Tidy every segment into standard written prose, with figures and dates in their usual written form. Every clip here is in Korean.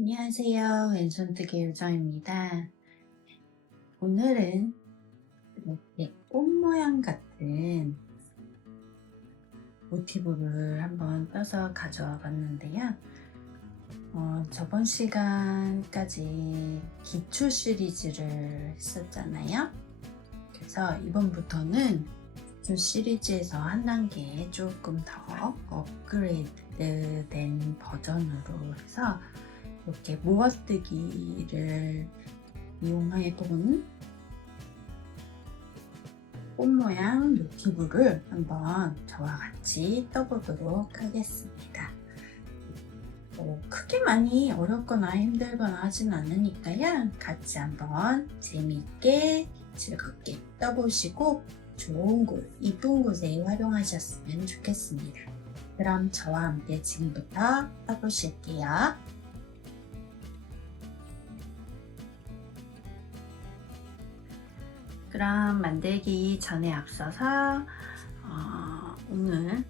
안녕하세요. 왼손뜨기 요정입니다. 오늘은 이렇게 꽃 모양 같은 모티브를 한번 떠서 가져와 봤는데요. 저번 시간까지 기초 시리즈를 했었잖아요. 그래서 이번부터는 기초 시리즈에서 한 단계 조금 더 업그레이드 된 버전으로 해서 이렇게 모아뜨기를 이용해 본 꽃 모양 모티브를 한번 저와 같이 떠보도록 하겠습니다. 크게 많이 어렵거나 힘들거나 하진 않으니까요. 같이 한번 재미있게 즐겁게 떠보시고 좋은 곳, 이쁜 곳에 활용하셨으면 좋겠습니다. 그럼 저와 함께 지금부터 떠보실게요. 그럼 만들기 전에 앞서서 오늘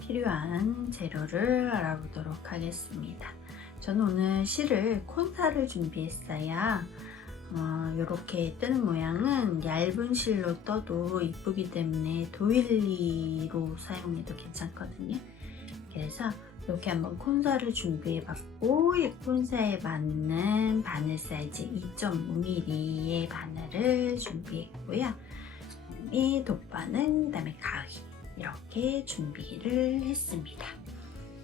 필요한 재료를 알아보도록 하겠습니다. 저는 오늘 실을 콘사를 준비했어요. 이렇게 뜨는 모양은 얇은 실로 떠도 이쁘기 때문에 도일리로 사용해도 괜찮거든요. 그래서 이렇게 한번 콘사를 준비해봤고, 이 콘사에 맞는 바늘 사이즈 2.5mm의 바늘을 준비했고요. 이 돗바늘, 그 다음에 가위 이렇게 준비를 했습니다.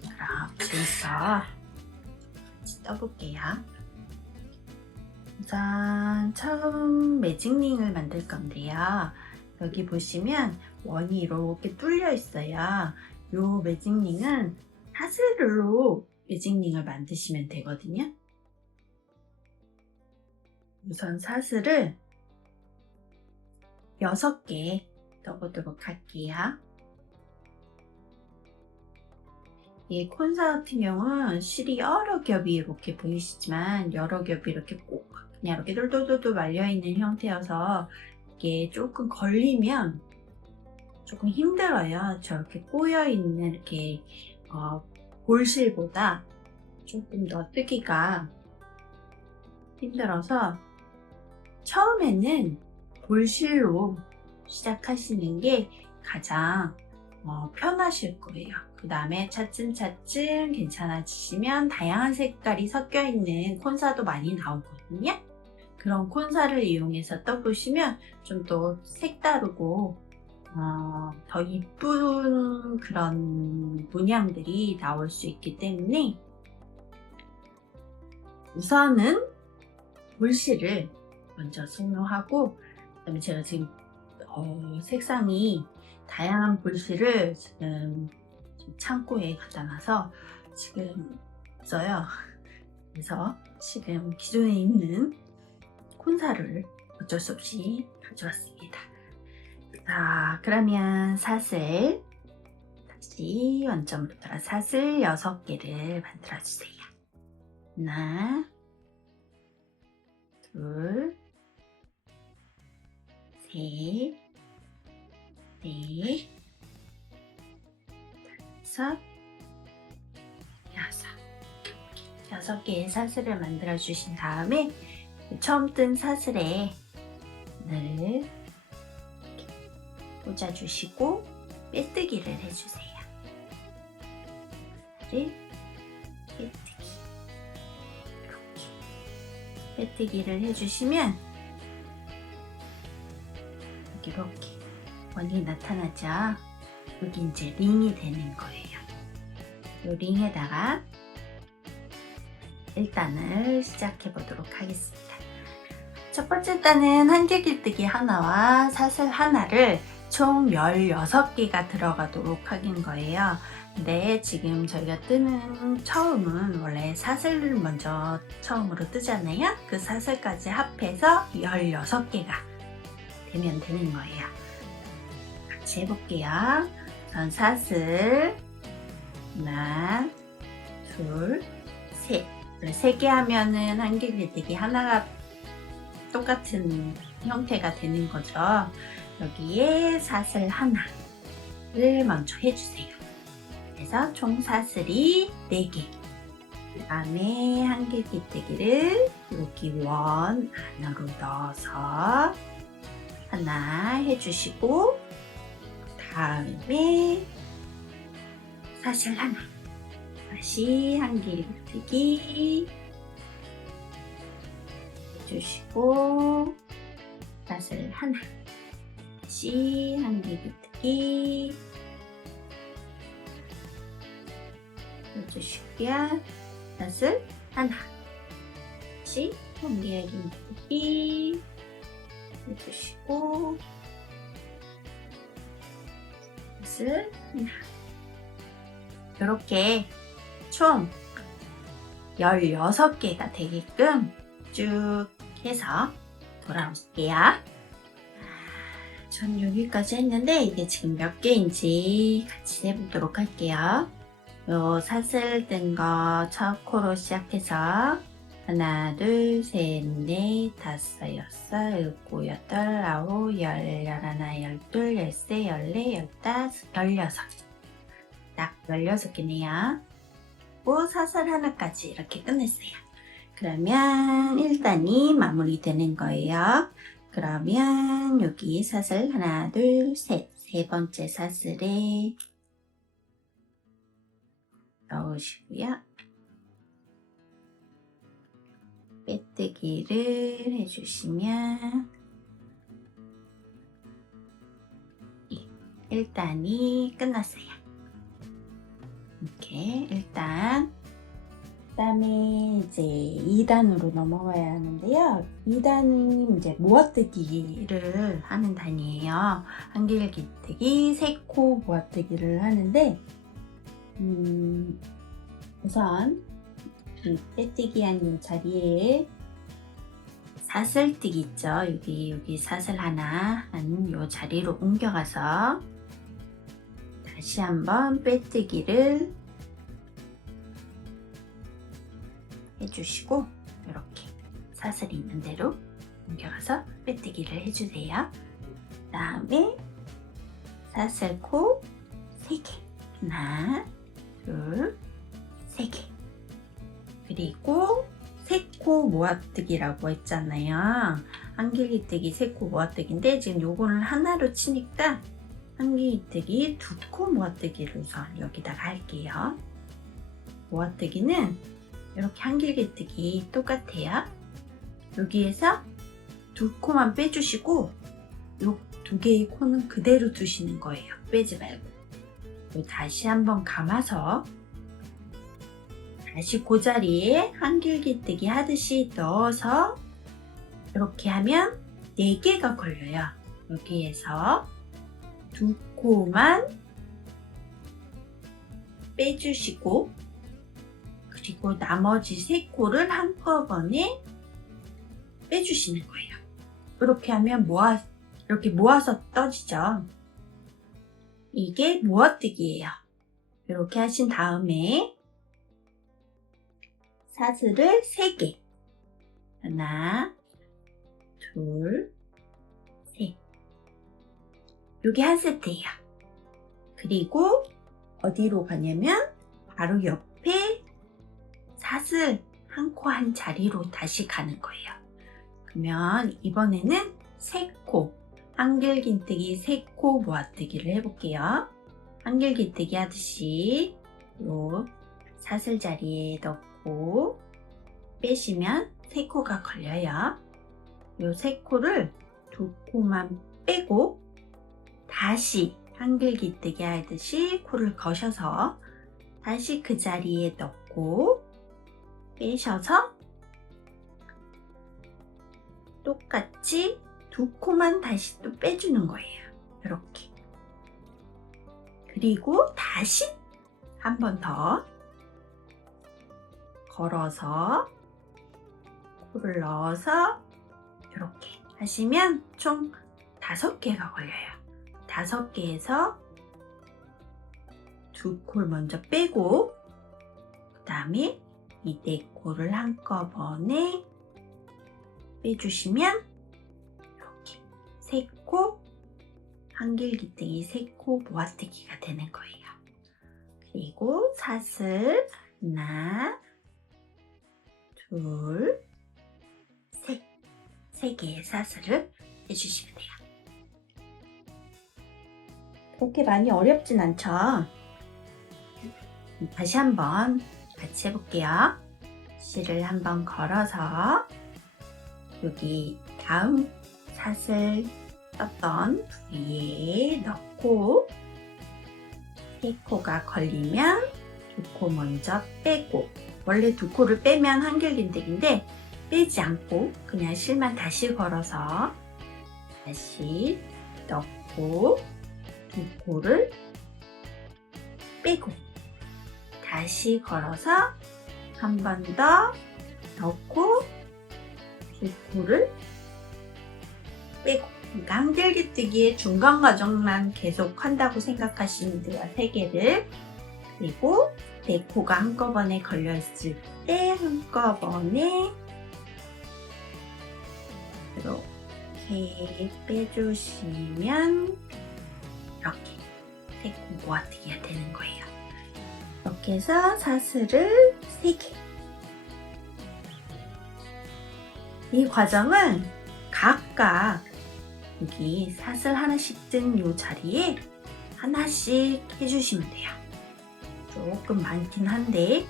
그럼 지금부터 같이 떠볼게요. 우선 처음 매직링을 만들 건데요. 여기 보시면 원이 이렇게 뚫려 있어요. 이 매직링은 사슬로 매직링을 만드시면 되거든요. 우선 사슬을 6개 떠보도록 할게요. 이 콘사 같은 경우는 실이 여러 겹이 이렇게 보이시지만 여러 겹이 이렇게 꼭 그냥 이렇게 돌돌돌돌 말려있는 형태여서 이게 조금 걸리면 조금 힘들어요. 저렇게 꼬여있는 이렇게 볼실보다 조금 더 뜨기가 힘들어서 처음에는 볼실로 시작하시는 게 가장 편하실 거예요. 그 다음에 차츰차츰 괜찮아지시면 다양한 색깔이 섞여 있는 콘사도 많이 나오거든요. 그런 콘사를 이용해서 떠보시면 좀 더 색다르고 더 이쁜 그런 문양들이 나올 수 있기 때문에 우선은 볼실을 먼저 손으로하고, 그 다음에 제가 지금 색상이 다양한 볼실을 지금 창고에 갖다 놔서 지금 없어요. 그래서 지금 기존에 있는 콘사를 어쩔 수 없이 가져왔습니다. 자, 그러면 사슬 다시 원점으로 돌아 사슬 6개를 만들어 주세요. 하나, 둘, 셋, 넷, 다섯, 여섯 개의 사슬을 만들어 주신 다음에 처음 뜬 사슬에 바늘을 꽂아주시고 빼뜨기를 해주세요. 빼뜨기, 이렇게 빼뜨기를 해주시면 이렇게 원이 나타나죠. 여기 이제 링이 되는 거예요. 이 링에다가 1단을 시작해 보도록 하겠습니다. 첫 번째 단은 한길길뜨기 하나와 사슬 하나를 총 16개가 들어가도록 하긴 거예요. 근데 지금 저희가 뜨는 처음은 원래 사슬을 먼저 처음으로 뜨잖아요. 그 사슬까지 합해서 16개가 되면 되는 거예요. 같이 해볼게요. 우선 사슬 하나, 둘, 셋. 3개 하면은 한길길뜨기 하나가 똑같은 형태가 되는 거죠. 여기에 사슬 하나를 먼저 해주세요. 그래서 총 사슬이 4개. 그 다음에 한길기뜨기를 여기 원 안으로 넣어서 하나 해주시고, 그 다음에 사슬 하나, 다시 한길기뜨기 해주시고, 사슬 하나, 다시 한길기뜨기 해주시고요. 사슬 하나, 다시 한길기뜨기 해주시고, 사슬 하나. 이렇게 총 16개가 되게끔 쭉 해서 돌아올게요. 전 여기까지 했는데 이게 지금 몇 개인지 같이 해보도록 할게요. 요 사슬 뜬 거 첫 코로 시작해서 하나, 둘, 셋, 넷, 다섯, 여섯, 일곱, 여덟, 아홉, 열, 열하나, 열둘, 열세, 열네, 열다섯, 열여섯. 딱 16개네요. 또 사슬 하나까지 이렇게 끝냈어요. 그러면 1단이 마무리되는 거예요. 그러면 여기 사슬 하나, 둘, 셋, 세 번째 사슬에 넣으시고요. 빼뜨기를 해주시면 1단이 끝났어요. 이렇게 1단, 그 다음에 이제 2단으로 넘어가야 하는데요. 2단은 이제 모아뜨기를 하는 단이에요. 한길기뜨기, 3코 모아뜨기를 하는데, 우선 이 빼뜨기 한 자리에 사슬뜨기 있죠. 여기 사슬 하나 한 요 자리로 옮겨가서 다시 한번 빼뜨기를 해주시고, 이렇게 사슬이 있는 대로 옮겨가서 빼뜨기를 해주세요. 그 다음에 사슬코 3개, 하나, 둘, 3개. 그리고 3코 모아뜨기라고 했잖아요. 한길기뜨기 3코 모아뜨기인데 지금 요거는 하나로 치니까 한길기뜨기 2코 모아뜨기를 우선 여기다가 할게요. 모아뜨기는 이렇게 한길기뜨기 똑같아요. 여기에서 2코만 빼주시고 요 2개의 코는 그대로 두시는 거예요. 빼지 말고. 다시 한번 감아서 다시 그 자리에 한길기뜨기 하듯이 넣어서 이렇게 하면 4개가 걸려요. 여기에서 2코만 빼주시고, 그리고 나머지 3코를 한꺼번에 빼주시는 거예요. 이렇게 하면 이렇게 모아서 떠지죠. 이게 모아뜨기예요. 이렇게 하신 다음에 사슬을 3개, 하나, 둘, 셋. 요게 한 세트예요. 그리고 어디로 가냐면 바로 옆에 사슬 한 코 한 자리로 다시 가는 거예요. 그러면 이번에는 3코, 한길기뜨기 3코 모아뜨기를 해볼게요. 한길기뜨기 하듯이 요 사슬 자리에 넣고 빼시면 3코가 걸려요. 요 3코를 2코만 빼고 다시 한길기뜨기 하듯이 코를 거셔서 다시 그 자리에 넣고 빼셔서 똑같이 2코만 다시 또 빼주는 거예요. 이렇게. 그리고 다시 한 번 더 걸어서 코를 넣어서 이렇게 하시면 총 5개가 걸려요. 5개에서 2코를 먼저 빼고, 그 다음에 이 4코를 한꺼번에 빼주시면 이렇게 3코, 한길기뜨기 3코 모아뜨기가 되는 거예요. 그리고 사슬 하나, 둘, 셋. 3개의 사슬을 해주시면 돼요. 그렇게 많이 어렵진 않죠? 다시 한번 같이 해볼게요. 실을 한번 걸어서 여기 다음 사슬 떴던 부위에 넣고 3코가 걸리면 2코 먼저 빼고, 원래 2코를 빼면 한길긴데기인데 빼지 않고 그냥 실만 다시 걸어서 다시 넣고 2코를 빼고 다시 걸어서 한 번 더 넣고 2코를 빼고, 그러니까 한길기뜨기의 중간 과정만 계속 한다고 생각하시면 돼요. 3개를. 그리고 4코가 한꺼번에 걸려있을 때 한꺼번에 이렇게 빼주시면 이렇게 3코 모아뜨기가 되는 거예요. 이렇게 해서 사슬을 3개. 이 과정은 각각 여기 사슬 하나씩 든 이 자리에 하나씩 해주시면 돼요. 조금 많긴 한데,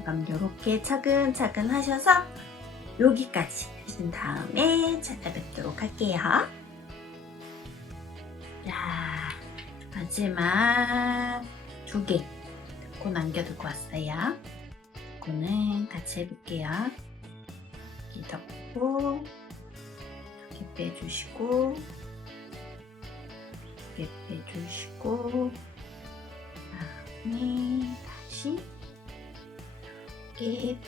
그럼 이렇게 차근차근 하셔서 여기까지 하신 다음에 찾아뵙도록 할게요. 자, 마지막 2개 넣고 남겨두고 왔어요. 이거는 같이 해볼게요. 여기 넣고 여기 빼주시고 여기 빼주시고 다음에 다시 이렇게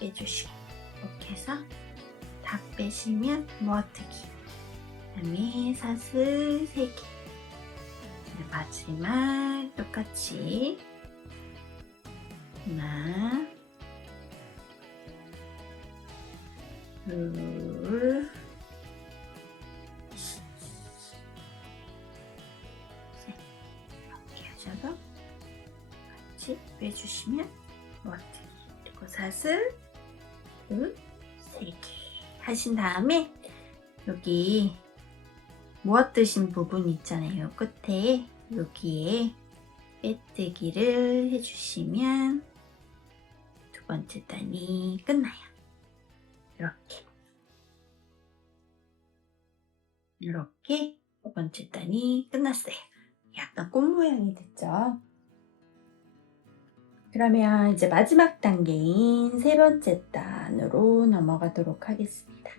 빼주시고, 이렇게 해서 다 빼시면 모아뜨기. 그다음에 사슬 3개. 마지막 똑같이 하나, 둘, 셋. 이렇게 하셔서 같이 빼주시면 모아뜨기. 그리고 사슬 둘, 3개 하신 다음에 여기 모아뜨신 부분 있잖아요. 끝에 여기에 빼뜨기를 해주시면 2번째 단이 끝나요. 이렇게 2번째 단이 끝났어요. 약간 꽃 모양이 됐죠? 그러면 이제 마지막 단계인 3번째 단으로 넘어가도록 하겠습니다.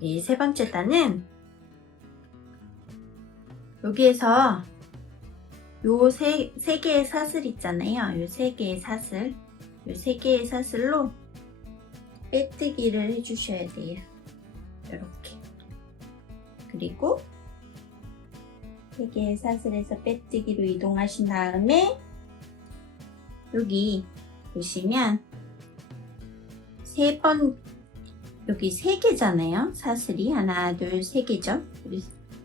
이 3번째 단은 여기에서 요 3개의 사슬 있잖아요. 요 3개의 사슬, 요 3개의 사슬로 빼뜨기를 해주셔야 돼요. 이렇게. 그리고 3개의 사슬에서 빼뜨기로 이동하신 다음에 여기 보시면 여기 3개잖아요. 사슬이 하나, 둘, 3개죠.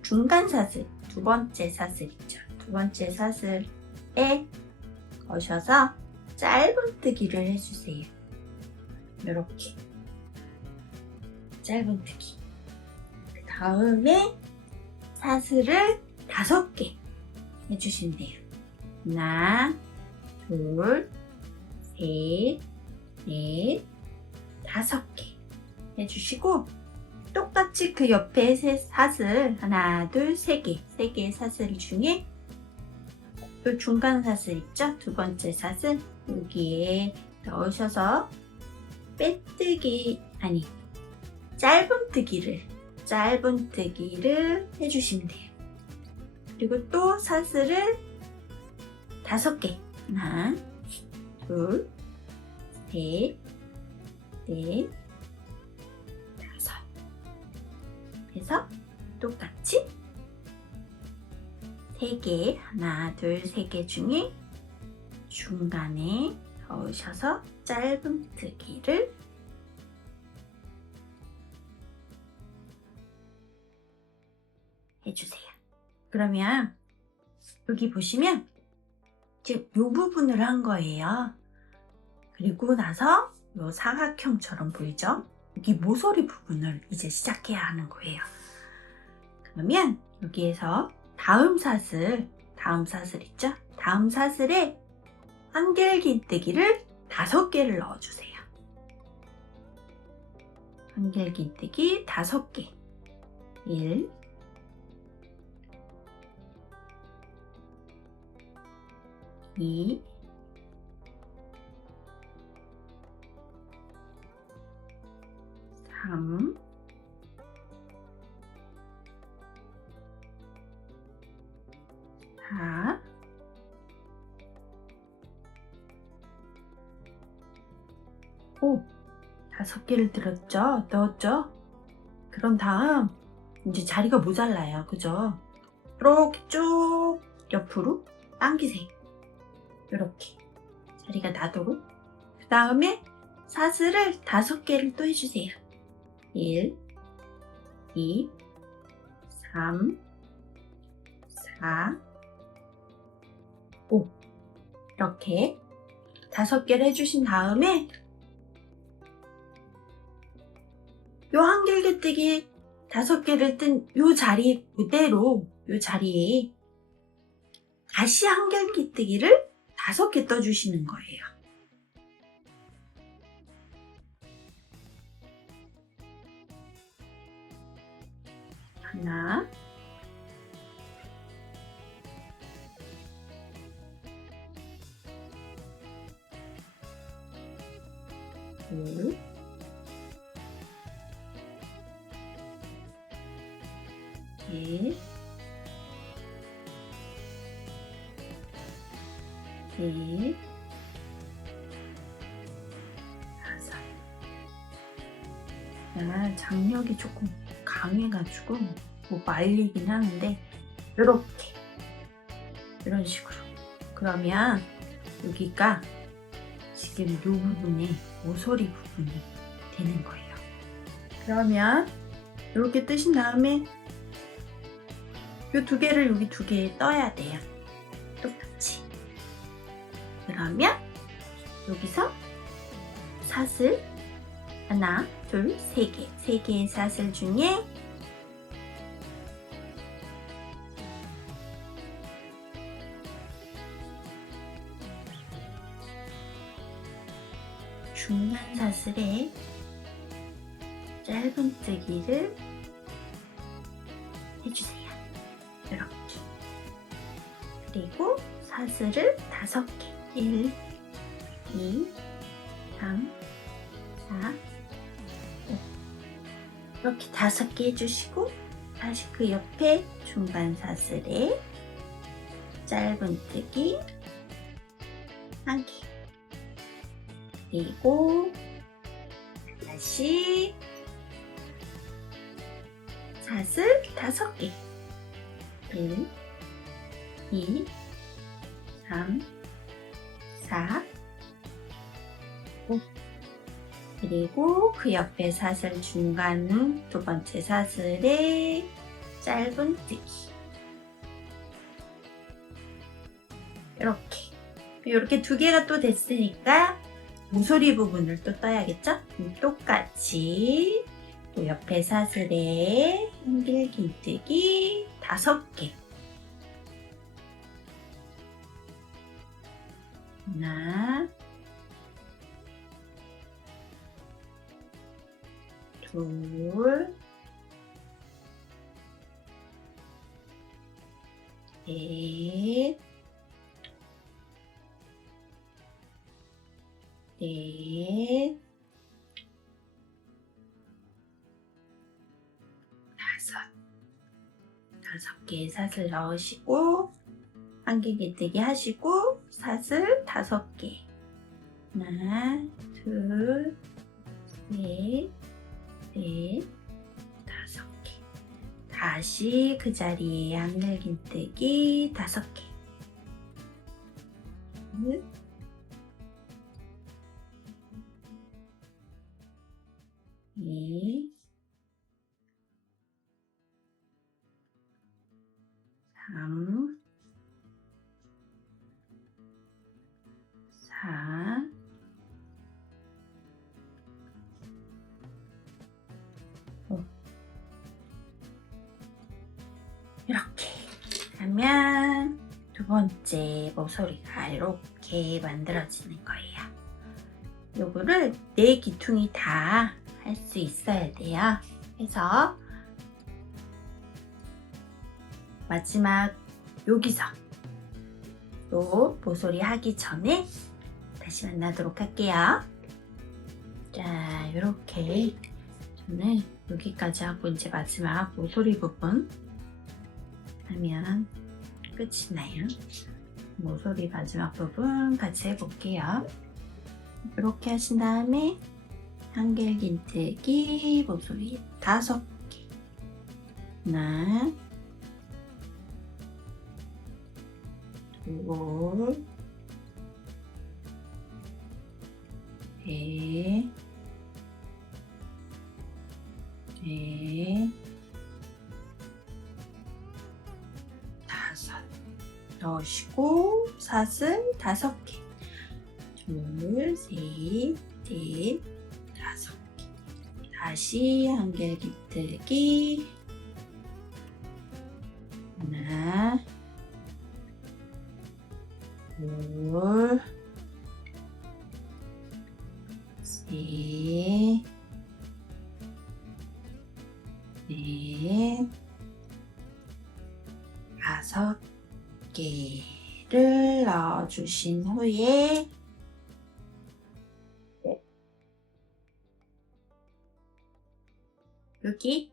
중간 사슬, 2번째 사슬 있죠. 2번째 사슬에 거셔서 짧은뜨기를 해주세요. 이렇게 짧은뜨기. 그 다음에 사슬을 5개 해주시면 돼요. 하나, 둘, 셋, 넷, 5개 해주시고, 똑같이 그 옆에 사슬 하나, 둘, 3개, 3개의 사슬 중에 요 중간 사슬 있죠? 2번째 사슬 여기에 넣으셔서 짧은뜨기를 해주시면 돼요. 그리고 또 사슬을 5개, 하나, 둘, 셋, 넷, 5 해서 똑같이 3개, 하나, 둘, 3개 중에 중간에 넣으셔서 짧은뜨기를 해주세요. 그러면 여기 보시면 지금 이 부분을 한 거예요. 그리고 나서 요 사각형처럼 보이죠? 여기 모서리 부분을 이제 시작해야 하는 거예요. 그러면 여기에서 다음 사슬 있죠? 다음 사슬에 한길긴뜨기를 5개를 넣어주세요. 한길긴뜨기 5개. 1, 2, 3, 4, 5. 5개를 넣었죠? 그런 다음 이제 자리가 모자라요. 그죠? 이렇게 쭉 옆으로 당기세요. 이렇게 자리가 나도록. 그 다음에 사슬을 5개를 또 해주세요. 1, 2, 3, 4, 5. 이렇게 5개를 해주신 다음에 요 한길기뜨기 5개를 뜬 요 자리 그대로 요 자리에 다시 한길기뜨기를 5개 떠주시는 거예요. 하나, 둘, 셋, 넷, 5. 장력이 조금 강해가지고 뭐 말리긴 하는데 이렇게 이런 식으로. 그러면 여기가 지금 이 부분에 모서리 부분이 되는 거예요. 그러면 이렇게 뜨신 다음에 이 2개를 여기 2개에 떠야 돼요. 똑같이. 그러면 여기서 사슬 하나, 둘, 3개. 3개의 사슬 중에 중간 사슬에 짧은뜨기를 해주세요. 이렇게. 그리고 사슬을 5개. 1, 2, 3, 4, 5. 이렇게 5개 해주시고 다시 그 옆에 중간 사슬에 짧은뜨기 1개. 그리고 다시 사슬 5개. 1, 2, 3, 4, 5. 그리고 그 옆에 사슬 중간 2번째 사슬에 짧은뜨기. 이렇게 2개가 또 됐으니까 모서리 부분을 또 떠야겠죠? 똑같이 또 옆에 사슬에 한길긴뜨기 5개. 하나, 둘, 셋, 넷, 5개의 사슬 넣으시고 한길기뜨기 하시고 사슬 5개. 하나, 둘, 셋, 넷, 5개. 다시 그 자리에 한길긴뜨기 5개. 둘, 2, 3, 4, 번째 모서리가 이렇게 만들어지는 거예요. 요거를 4귀퉁이 다 할 수 있어야 돼요. 그래서 마지막 여기서 또 모서리 하기 전에 다시 만나도록 할게요. 자, 이렇게 저는 여기까지 하고 이제 마지막 모서리 부분 하면 끝이 나요. 모서리 마지막 부분 같이 해볼게요. 이렇게 하신 다음에 한길긴뜨기 모서리 5개. 하나, 둘, 셋, 넷, 5. 넣으시고 사슬 5개. 둘, 셋, 넷, 5개. 다시 한길긴뜨기. 하나, 둘, 셋, 넷, 5개를 넣어주신 후에 여기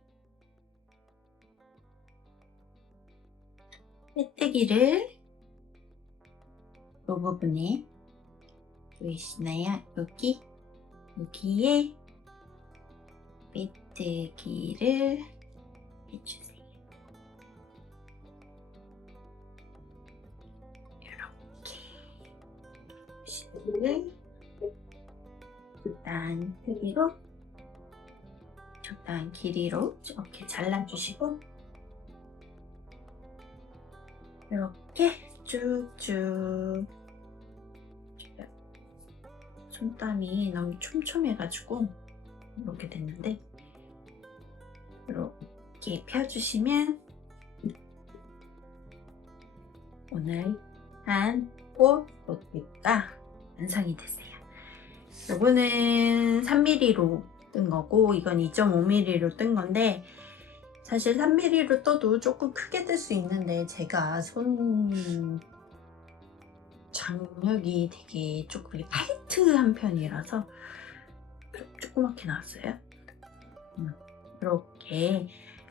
빼뜨기를 이 부분에 보이시나요? 여기에 빼뜨기를 해주세요. 이렇게 실을 적당한 크기로 적당한 길이로 이렇게 잘라주시고 이렇게 쭉쭉. 손땀이 너무 촘촘해가지고 이렇게 됐는데 이렇게 펴주시면 오늘 한 꽃 모티프가 완성이 됐어요. 이거는 3mm로 뜬 거고 이건 2.5mm로 뜬 건데 사실 3mm로 떠도 조금 크게 뜰 수 있는데 제가 손 장력이 되게 조금 타이트한 편이라서 조그맣게 나왔어요.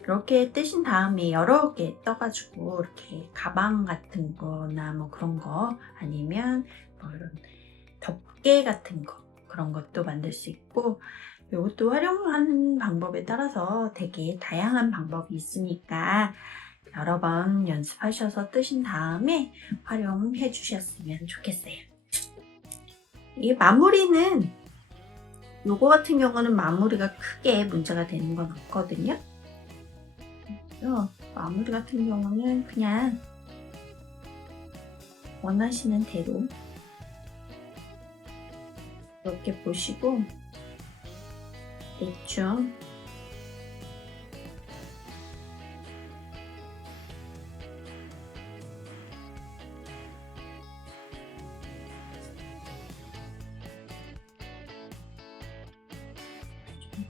이렇게 뜨신 다음에 여러 개 떠가지고 이렇게 가방 같은 거나 뭐 그런 거 아니면 뭐 이런 덮개 같은 거 그런 것도 만들 수 있고 이것도 활용하는 방법에 따라서 되게 다양한 방법이 있으니까 여러 번 연습하셔서 뜨신 다음에 활용해 주셨으면 좋겠어요. 이 마무리는 요거 같은 경우는 마무리가 크게 문제가 되는 건 없거든요. 그래서 마무리 같은 경우는 그냥 원하시는 대로 이렇게 보시고 대충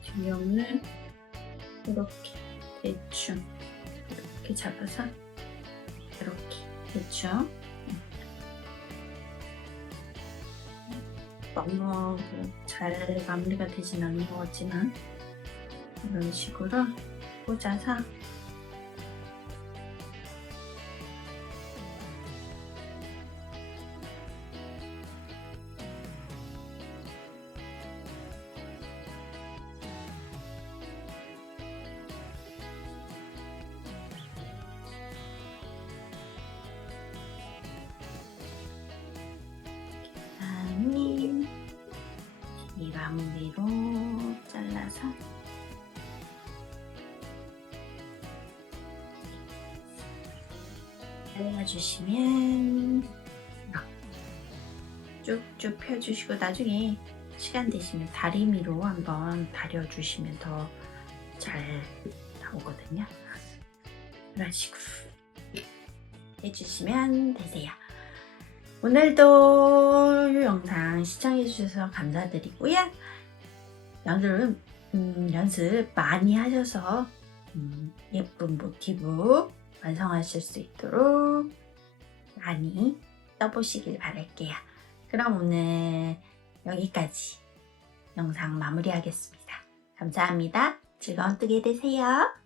뒷면을 이렇게 대충 이렇게 잡아서 이렇게 대충 너무 잘 마무리가 되진 않은 것 같지만 이런 식으로 꽂아서 이 마무리로 잘라서 잘라주시면 쭉쭉 펴주시고 나중에 시간 되시면 다리미로 한번 다려주시면 더 잘 나오거든요. 이런 식으로 해주시면 되세요. 오늘도 영상 시청해주셔서 감사드리고요. 연습 많이 하셔서 예쁜 모티브 완성하실 수 있도록 많이 써보시길 바랄게요. 그럼 오늘 여기까지 영상 마무리하겠습니다. 감사합니다. 즐거운 뜨개 되세요.